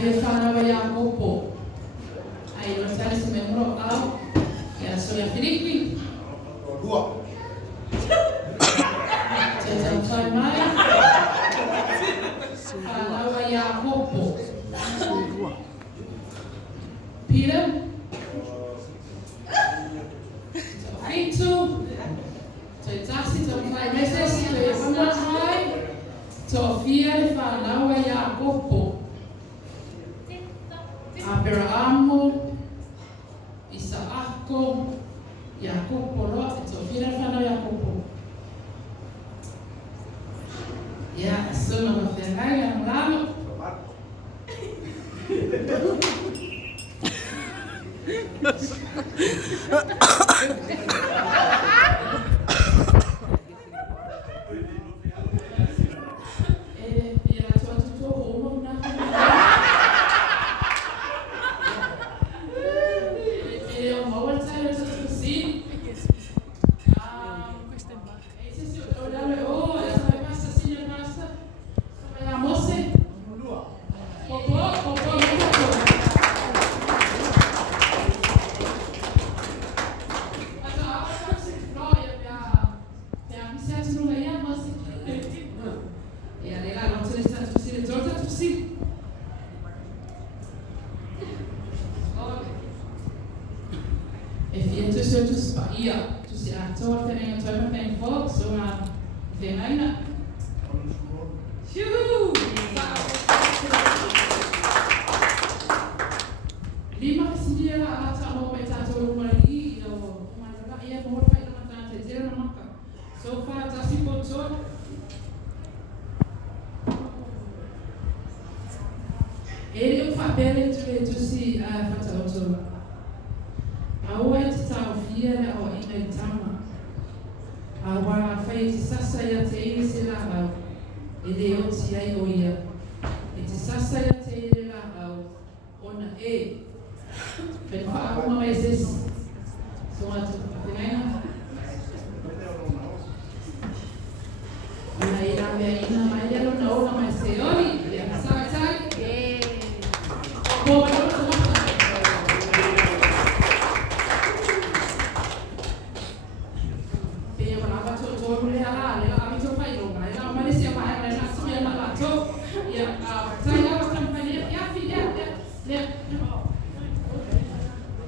ia whānawa ia kopo. Ai o tari se me moro au. Ia so ia whiripi. Dua. Te tau whai mai. Whānawa ia kopo. Peter. Fitu. Te tasi tau whai mesesi te whanahai. Tō whia le whānawa ia kopo. A pera amo. Isa ako. Ia kopo roa. Tō whia le whānawa ia kopo. Ia, sona ma whengai a mrano. Ona e. Pe wha akuma mai sis.